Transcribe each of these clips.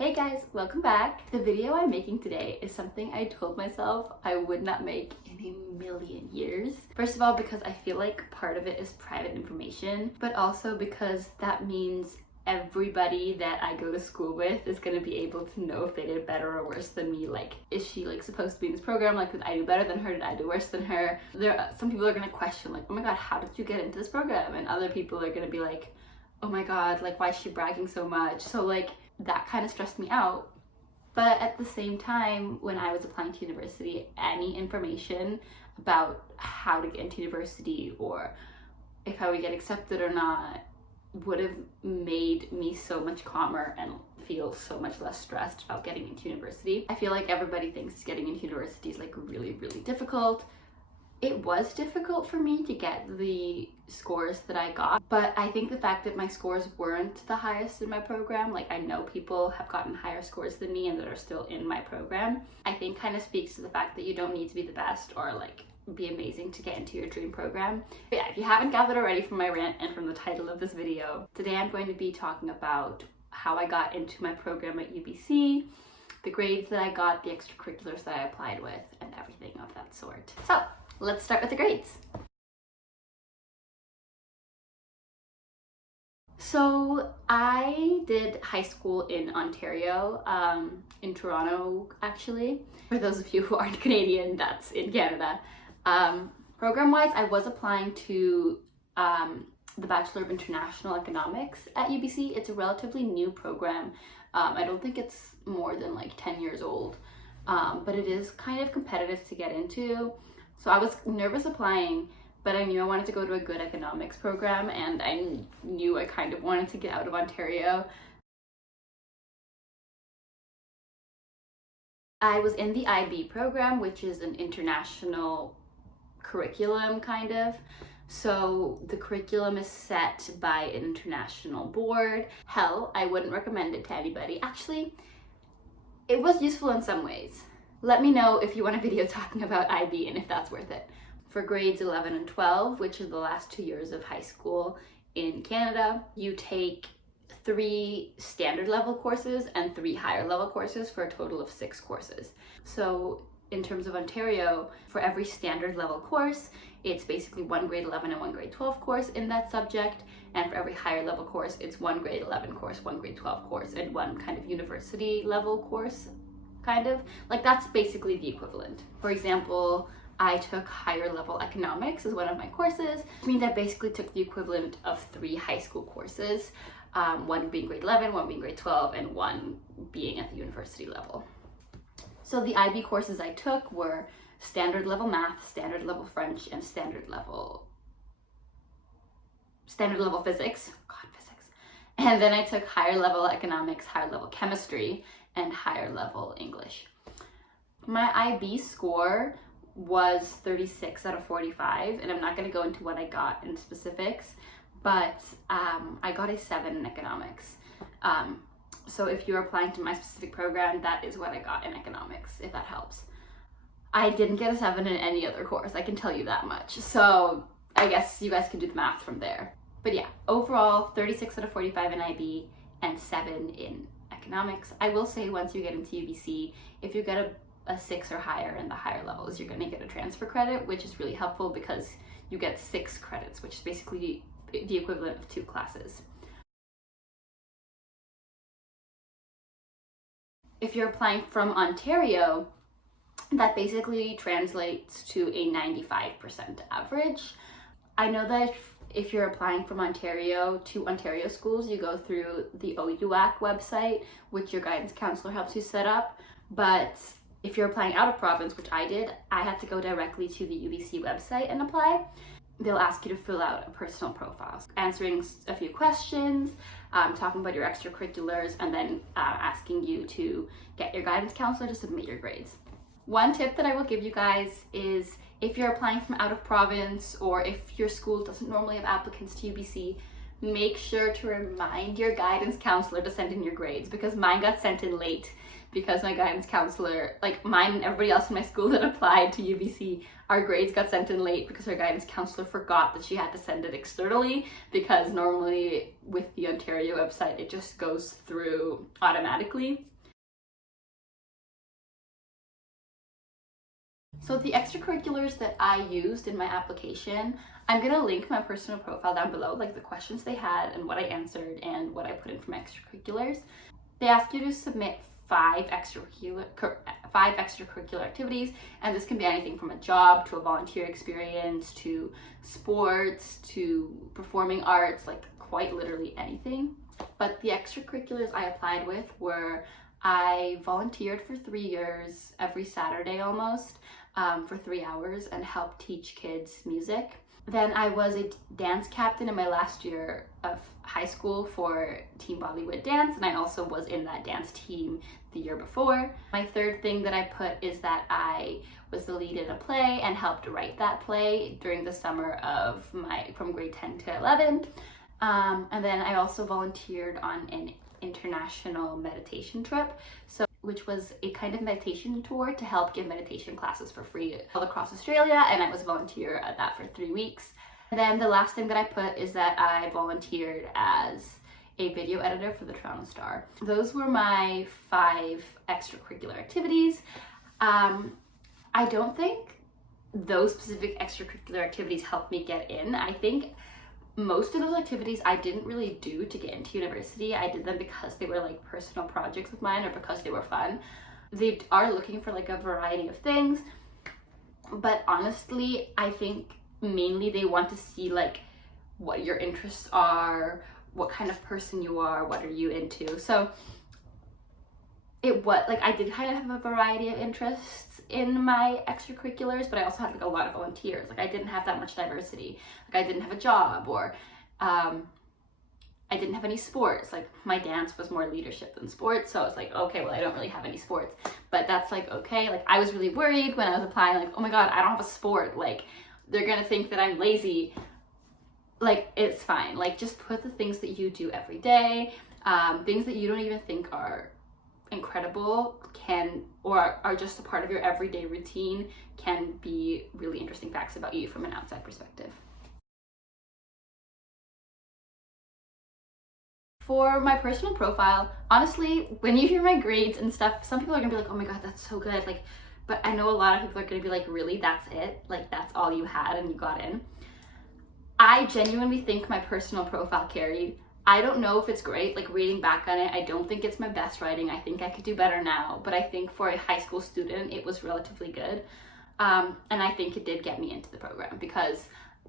Hey guys, welcome back. The video I'm making today is something I told myself I would not make in a million years. First of all, because I feel like part of it is private information, but also because that means everybody that I go to school with is going to be able to know if they did better or worse than me. Like, is she like supposed to be in this program? Like, did I do better than her? Did I do worse than her? Some people are going to question like, oh my god, how did you get into this program? And other people are going to be like, oh my god, like, why is she bragging so much? So like, that kind of stressed me out. But at the same time, when I was applying to university, any information about how to get into university or if I would get accepted or not would have made me so much calmer and feel so much less stressed about getting into university. I feel like everybody thinks getting into university is like really, really difficult. It was difficult for me to get the scores that I got, but I think the fact that my scores weren't the highest in my program, like I know people have gotten higher scores than me and that are still in my program, I think kind of speaks to the fact that you don't need to be the best or like be amazing to get into your dream program. But yeah, if you haven't gathered already from my rant and from the title of this video, today I'm going to be talking about how I got into my program at UBC, the grades that I got, the extracurriculars that I applied with, and everything of that sort. So let's start with the grades. So I did high school in Ontario, in Toronto actually. For those of you who aren't Canadian, that's in Canada. Program-wise, I was applying to the Bachelor of International Economics at UBC. It's a relatively new program. I don't think it's more than like 10 years old, but it is kind of competitive to get into. So I was nervous applying, but I knew I wanted to go to a good economics program, and I knew I kind of wanted to get out of Ontario. I was in the IB program, which is an international curriculum kind of. So the curriculum is set by an international board. Hell, I wouldn't recommend it to anybody. Actually, it was useful in some ways. Let me know if you want a video talking about IB and if that's worth it. For grades 11 and 12, which are the last 2 years of high school in Canada, you take 3 standard level courses and 3 higher level courses for a total of 6 courses. So in terms of Ontario, for every standard level course, it's basically 1 grade 11 and 1 grade 12 course in that subject. And for every higher level course, it's 1 grade 11 course, 1 grade 12 course, and 1 kind of university level course. Kind of like that's basically the equivalent. For example, I took higher level economics as one of my courses, which means I basically took the equivalent of 3 high school courses, 1 being grade 11, 1 being grade 12, and 1 being at the university level. So the IB courses I took were standard level math, standard level French, and standard level physics. God, physics. And then I took higher level economics, higher level chemistry, and higher level English. My IB score was 36 out of 45, and I'm not going to go into what I got in specifics, but I got a 7 in economics. So if you're applying to my specific program, that is what I got in economics, if that helps. I didn't get a 7 in any other course, I can tell you that much. So I guess you guys can do the math from there. But yeah, overall 36 out of 45 in IB and 7 in economics. I will say once you get into UBC, if you get a 6 or higher in the higher levels, you're going to get a transfer credit, which is really helpful because you get 6 credits, which is basically the equivalent of 2 classes. If you're applying from Ontario, that basically translates to a 95% average. I know that if you're applying from Ontario to Ontario schools, you go through the OUAC website, which your guidance counselor helps you set up. But if you're applying out of province, which I did, I had to go directly to the UBC website and apply. They'll ask you to fill out a personal profile, answering a few questions, talking about your extracurriculars, and then asking you to get your guidance counselor to submit your grades. One tip that I will give you guys is if you're applying from out of province or if your school doesn't normally have applicants to UBC, make sure to remind your guidance counselor to send in your grades, because mine got sent in late because my guidance counselor, like mine and everybody else in my school that applied to UBC, our grades got sent in late because our guidance counselor forgot that she had to send it externally, because normally with the Ontario website it just goes through automatically. So the extracurriculars that I used in my application, I'm gonna link my personal profile down below, like the questions they had and what I answered and what I put in for my extracurriculars. They ask you to submit five extracurricular activities, and this can be anything from a job to a volunteer experience to sports to performing arts, like quite literally anything. But the extracurriculars I applied with were, I volunteered for 3 years every Saturday almost, for 3 hours and helped teach kids music. Then I was a dance captain in my last year of high school for Team Bollywood Dance, and I also was in that dance team the year before. My third thing that I put is that I was the lead in a play and helped write that play during the summer of from grade 10 to 11. And then I also volunteered on an international meditation trip, which was a kind of meditation tour to help give meditation classes for free all across Australia, and I was a volunteer at that for 3 weeks. And then the last thing that I put is that I volunteered as a video editor for the Toronto Star. Those were my 5 extracurricular activities. I don't think those specific extracurricular activities helped me get in. I think most of those activities I didn't really do to get into university. I did them because they were like personal projects of mine or because they were fun. They are looking for like a variety of things, but honestly, I think mainly they want to see like what your interests are, what kind of person you are, what are you into. So I did kind of have a variety of interests in my extracurriculars, but I also had like a lot of volunteers. Like I didn't have that much diversity. Like I didn't have a job, or I didn't have any sports. Like my dance was more leadership than sports, so I was like, okay, well I don't really have any sports, but that's like okay. Like I was really worried when I was applying, like, oh my god, I don't have a sport, like they're gonna think that I'm lazy. Like it's fine. Like just put the things that you do every day, things that you don't even think are incredible or are just a part of your everyday routine can be really interesting facts about you from an outside perspective. For my personal profile, honestly, when you hear my grades and stuff, some people are gonna be like, oh my god, that's so good, like, but I know a lot of people are gonna be like, really, that's it? Like that's all you had and you got in? I genuinely think my personal profile carried. I don't know if it's great, like reading back on it, I don't think it's my best writing. I think I could do better now, but I think for a high school student, it was relatively good. And I think it did get me into the program because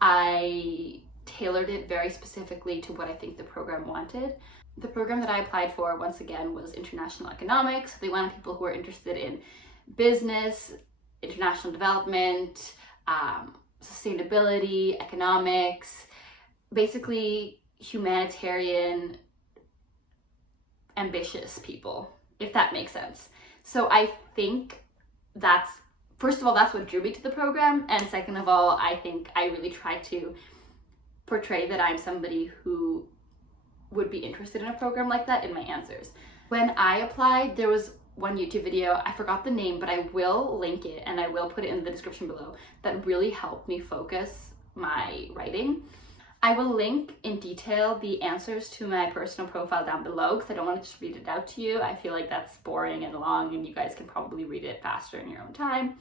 I tailored it very specifically to what I think the program wanted. The program that I applied for, once again, was international economics. They wanted people who are interested in business, international development, sustainability, economics, basically humanitarian, ambitious people, if that makes sense. So I think that's, first of all, that's what drew me to the program, and second of all, I think I really tried to portray that I'm somebody who would be interested in a program like that in my answers. When I applied, there was one YouTube video, I forgot the name, but I will link it and I will put it in the description below, that really helped me focus my writing. I will link in detail the answers to my personal profile down below because I don't want to just read it out to you. I feel like that's boring and long and you guys can probably read it faster in your own time.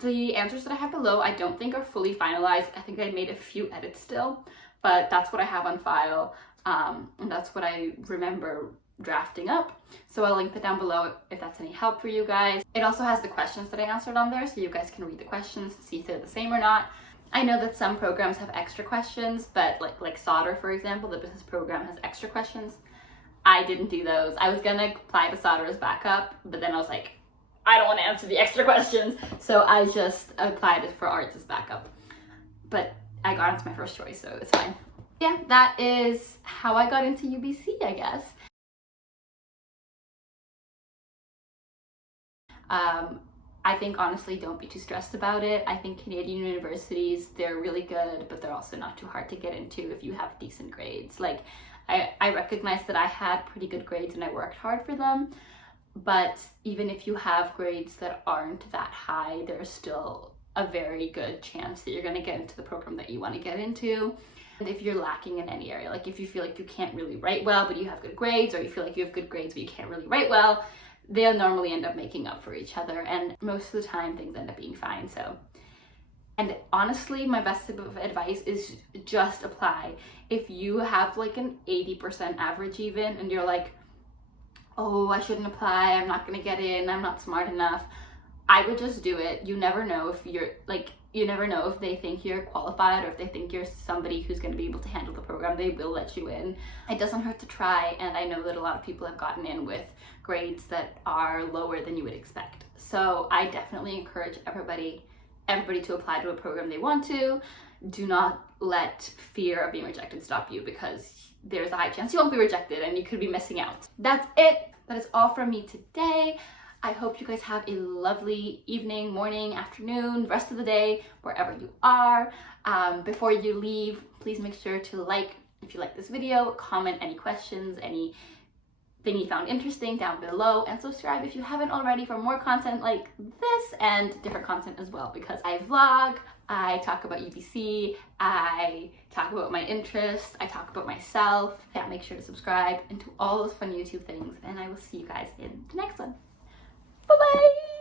The answers that I have below I don't think are fully finalized. I think I made a few edits still, but that's what I have on file, and that's what I remember drafting up. So I'll link that down below if that's any help for you guys. It also has the questions that I answered on there, so you guys can read the questions, see if they're the same or not. I know that some programs have extra questions, but like Sauder, for example, the business program has extra questions. I didn't do those. I was gonna apply to Sauder as backup, but then I was like, I don't want to answer the extra questions, so I just applied it for arts as backup. But I got into my first choice, so it's fine. Yeah, that is how I got into UBC, I guess. I think honestly, don't be too stressed about it. I think Canadian universities, they're really good, but they're also not too hard to get into if you have decent grades. Like, I recognize that I had pretty good grades and I worked hard for them, but even if you have grades that aren't that high, there's still a very good chance that you're going to get into the program that you want to get into. And if you're lacking in any area, like if you feel like you can't really write well, but you have good grades, or you feel like you have good grades, but you can't really write well, they'll normally end up making up for each other. And most of the time, things end up being fine. So, and honestly, my best tip of advice is just apply. If you have like an 80% average even, and you're like, oh, I shouldn't apply, I'm not gonna get in, I'm not smart enough, I would just do it. You never know if you're like, you never know if they think you're qualified or if they think you're somebody who's going to be able to handle the program. They will let you in. It doesn't hurt to try, and I know that a lot of people have gotten in with grades that are lower than you would expect. So I definitely encourage everybody to apply to a program they want to. Do not let fear of being rejected stop you, because there's a high chance you won't be rejected and you could be missing out. That's it. That is all from me today. I hope you guys have a lovely evening, morning, afternoon, rest of the day, wherever you are. Before you leave, please make sure to like if you like this video, comment any questions, anything you found interesting down below, and subscribe if you haven't already for more content like this and different content as well, because I vlog, I talk about UBC, I talk about my interests, I talk about myself. Yeah, make sure to subscribe and do all those fun YouTube things, and I will see you guys in the next one. Bye-bye!